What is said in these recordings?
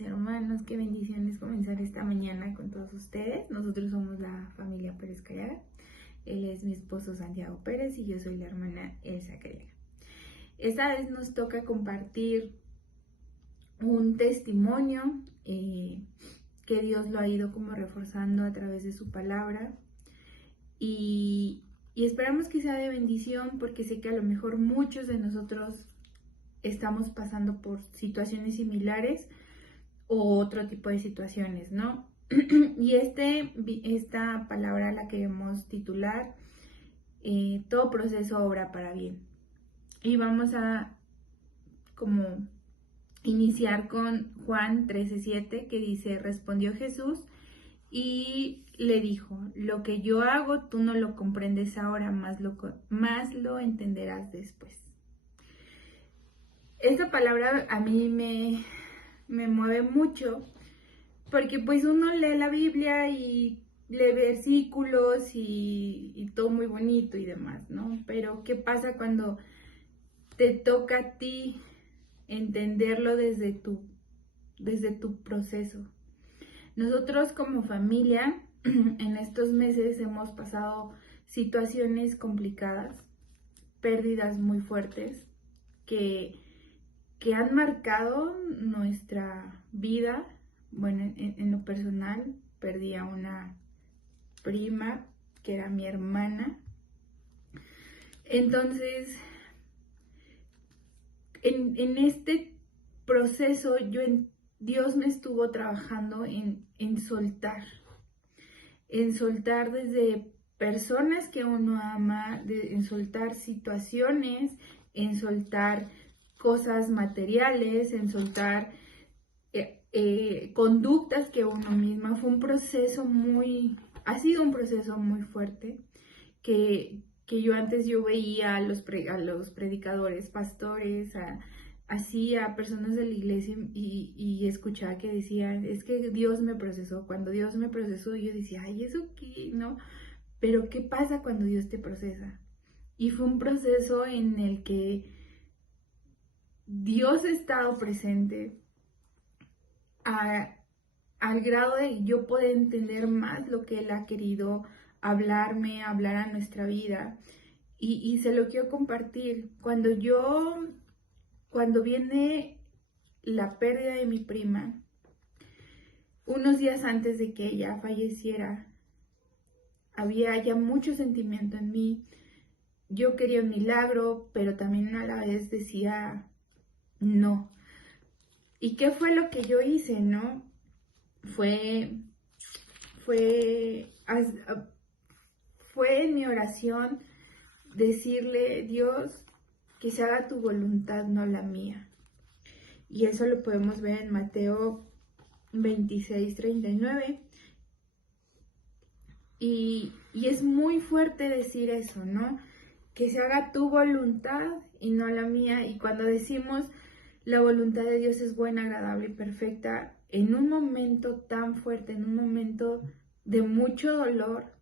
hermanos, hermanos, qué bendiciones comenzar esta mañana con todos ustedes. Nosotros somos la familia Pérez Carriaga. Él es mi esposo Santiago Pérez y yo soy la hermana Elsa Carriaga. Esta vez nos toca compartir un testimonio que Dios lo ha ido como reforzando a través de su palabra y esperamos que sea de bendición, porque sé que a lo mejor muchos de nosotros estamos pasando por situaciones similares o otro tipo de situaciones, ¿no? Y esta palabra la queremos titular todo proceso obra para bien. Y vamos a como iniciar con Juan 13:7, que dice: respondió Jesús y le dijo: lo que yo hago tú no lo comprendes ahora, más lo entenderás después. Esta palabra a mí me mueve mucho, porque pues uno lee la Biblia y lee versículos y todo muy bonito y demás, ¿no? Pero ¿qué pasa cuando te toca a ti entenderlo desde tu proceso? Nosotros como familia en estos meses hemos pasado situaciones complicadas, pérdidas muy fuertes que han marcado nuestra vida. Bueno, en lo personal, perdí a una prima que era mi hermana. Entonces, en este proceso, Dios me estuvo trabajando en soltar desde personas que uno ama, en soltar situaciones, en soltar cosas materiales, en soltar conductas que uno misma. Ha sido un proceso muy fuerte, que yo antes veía a los predicadores, pastores, así a personas de la iglesia, y escuchaba que decían: es que Dios me procesó. Cuando Dios me procesó, yo decía: ay, ¿eso qué? ¿No? Pero ¿qué pasa cuando Dios te procesa? Y fue un proceso en el que Dios ha estado presente al grado de yo poder entender más lo que Él ha querido hablar a nuestra vida. Y se lo quiero compartir. Cuando viene la pérdida de mi prima, unos días antes de que ella falleciera, había ya mucho sentimiento en mí. Yo quería un milagro, pero también a la vez decía no. ¿Y qué fue lo que yo hice, no? Fue en mi oración decirle: Dios, que se haga tu voluntad, no la mía. Y eso lo podemos ver en Mateo 26:39. Y es muy fuerte decir eso, ¿no? Que se haga tu voluntad y no la mía. Y cuando decimos la voluntad de Dios es buena, agradable y perfecta, en un momento tan fuerte, en un momento de mucho dolor,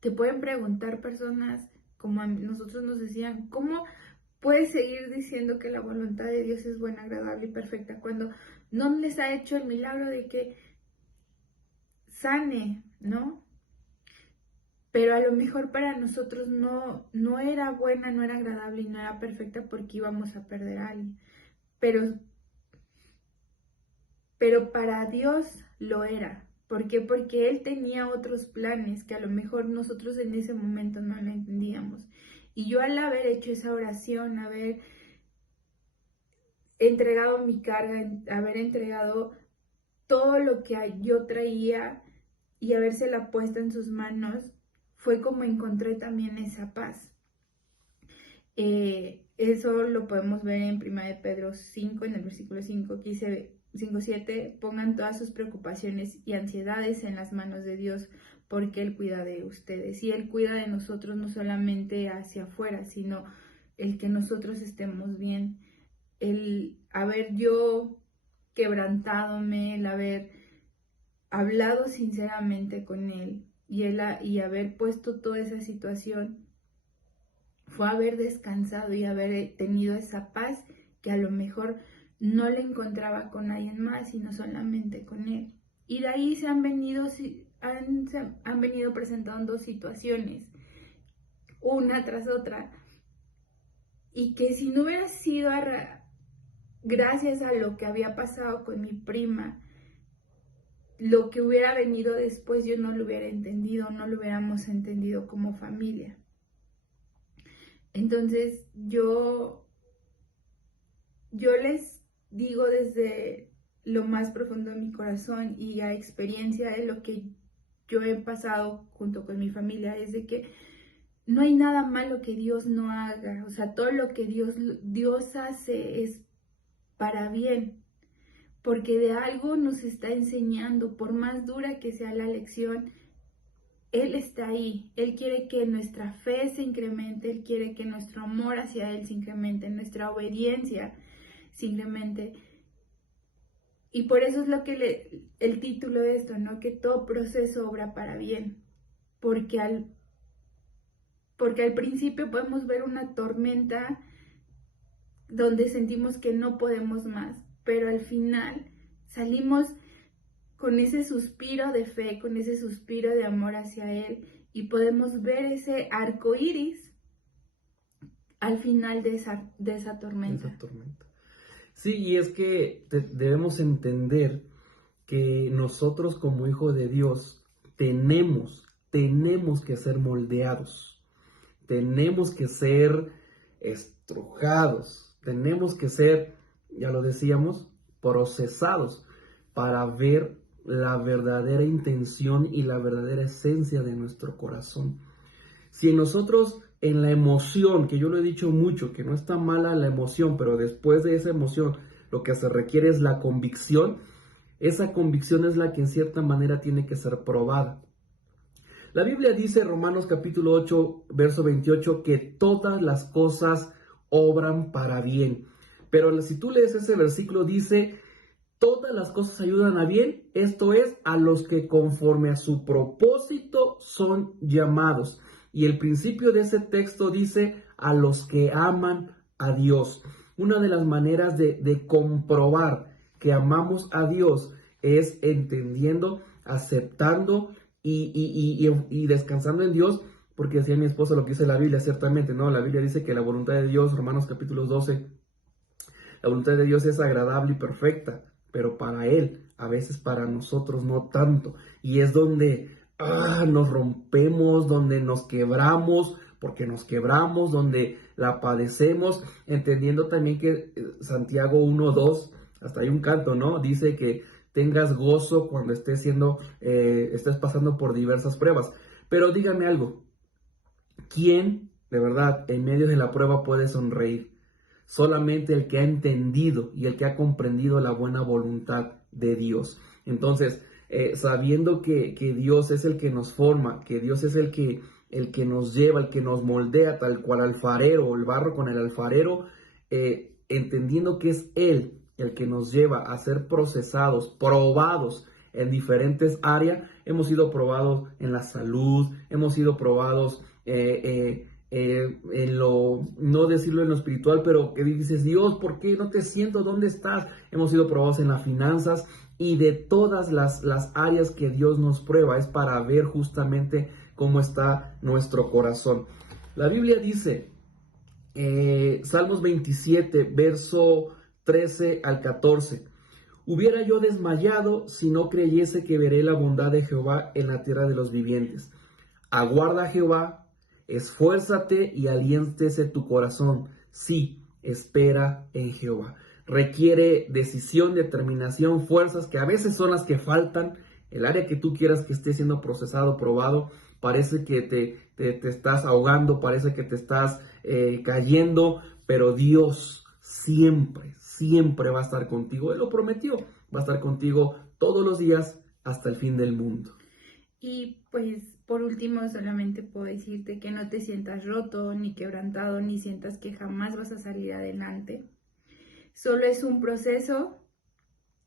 te pueden preguntar personas, como a nosotros nos decían: ¿cómo puedes seguir diciendo que la voluntad de Dios es buena, agradable y perfecta cuando no les ha hecho el milagro de que sane, ¿no? Pero a lo mejor para nosotros no era buena, no era agradable y no era perfecta, porque íbamos a perder a alguien. Pero para Dios lo era. ¿Por qué? Porque Él tenía otros planes que a lo mejor nosotros en ese momento no lo entendíamos. Y yo, al haber hecho esa oración, haber entregado mi carga, haber entregado todo lo que yo traía y habérsela puesto en sus manos, fue como encontré también esa paz. Eso lo podemos ver en 1 de Pedro 5, en el versículo 5, que dice 5:7: pongan todas sus preocupaciones y ansiedades en las manos de Dios, porque Él cuida de ustedes. Y Él cuida de nosotros no solamente hacia afuera, sino el que nosotros estemos bien. El haber yo quebrantadome, el haber hablado sinceramente con Él y haber puesto toda esa situación, fue haber descansado y haber tenido esa paz que a lo mejor no le encontraba con nadie más, sino solamente con él. Y de ahí se han venido presentando situaciones, una tras otra, y que si no hubiera sido gracias a lo que había pasado con mi prima, lo que hubiera venido después yo no lo hubiera entendido, no lo hubiéramos entendido como familia. Entonces yo les digo desde lo más profundo de mi corazón y a experiencia de lo que yo he pasado junto con mi familia, es de que no hay nada malo que Dios no haga. O sea, todo lo que Dios hace es para bien, porque de algo nos está enseñando. Por más dura que sea la lección, Él está ahí. Él quiere que nuestra fe se incremente, Él quiere que nuestro amor hacia Él se incremente, nuestra obediencia simplemente. Y por eso es lo que el título de esto, ¿no? Que todo proceso obra para bien. Porque al principio podemos ver una tormenta donde sentimos que no podemos más, pero al final salimos con ese suspiro de fe, con ese suspiro de amor hacia Él, y podemos ver ese arco iris al final de esa tormenta. Esa tormenta. Sí, y es que debemos entender que nosotros como hijos de Dios tenemos que ser moldeados, tenemos que ser estrujados, tenemos que ser, ya lo decíamos, procesados para ver la verdadera intención y la verdadera esencia de nuestro corazón. Si nosotros en la emoción, que yo lo he dicho mucho, que no está mala la emoción, pero después de esa emoción lo que se requiere es la convicción, esa convicción es la que en cierta manera tiene que ser probada. La Biblia dice, Romanos capítulo 8, verso 28, que todas las cosas obran para bien. Pero si tú lees ese versículo, dice, todas las cosas ayudan a bien, esto es, a los que conforme a su propósito son llamados. Y el principio de ese texto dice, a los que aman a Dios. Una de las maneras de comprobar que amamos a Dios es entendiendo, aceptando y descansando en Dios, porque decía mi esposa lo que dice la Biblia, ciertamente, ¿no? La Biblia dice que la voluntad de Dios, Romanos capítulo 12, la voluntad de Dios es agradable y perfecta, pero para Él, a veces para nosotros no tanto. Y es donde nos rompemos, donde nos quebramos, porque nos quebramos, donde la padecemos, entendiendo también que Santiago 1:2, hasta hay un canto, ¿no? Dice que tengas gozo cuando estés pasando por diversas pruebas. Pero dígame algo, ¿quién de verdad en medio de la prueba puede sonreír? Solamente el que ha entendido y el que ha comprendido la buena voluntad de Dios. Entonces, sabiendo que Dios es el que nos forma, que Dios es el que nos lleva, el que nos moldea, tal cual alfarero o el barro con el alfarero, entendiendo que es Él el que nos lleva a ser procesados, probados en diferentes áreas. Hemos sido probados en la salud, hemos sido probados en lo, no decirlo en lo espiritual, pero que dices, Dios, ¿por qué no te siento? ¿Dónde estás? Hemos sido probados en las finanzas, y de todas las áreas que Dios nos prueba es para ver justamente cómo está nuestro corazón. La Biblia dice, Salmos 27, verso 13 al 14, hubiera yo desmayado si no creyese que veré la bondad de Jehová en la tierra de los vivientes. Aguarda a Jehová, esfuérzate y aliéntese tu corazón. Sí, espera en Jehová. Requiere decisión, determinación, fuerzas que a veces son las que faltan. El área que tú quieras que esté siendo procesado, probado, parece que te estás ahogando, parece que te estás cayendo, pero Dios siempre va a estar contigo. Él lo prometió, va a estar contigo todos los días hasta el fin del mundo. Y pues por último solamente puedo decirte que no te sientas roto, ni quebrantado, ni sientas que jamás vas a salir adelante. Solo es un proceso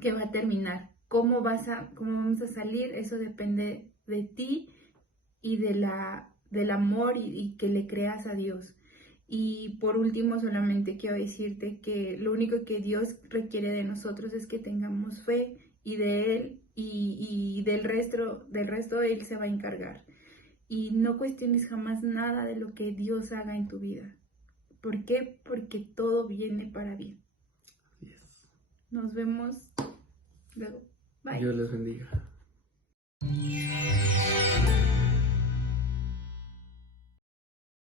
que va a terminar. ¿Cómo vamos a salir? Eso depende de ti y del amor y que le creas a Dios. Y por último, solamente quiero decirte que lo único que Dios requiere de nosotros es que tengamos fe y de Él y del resto Él se va a encargar. Y no cuestiones jamás nada de lo que Dios haga en tu vida. ¿Por qué? Porque todo viene para bien. Yes. Nos vemos luego. Bye. Dios les bendiga.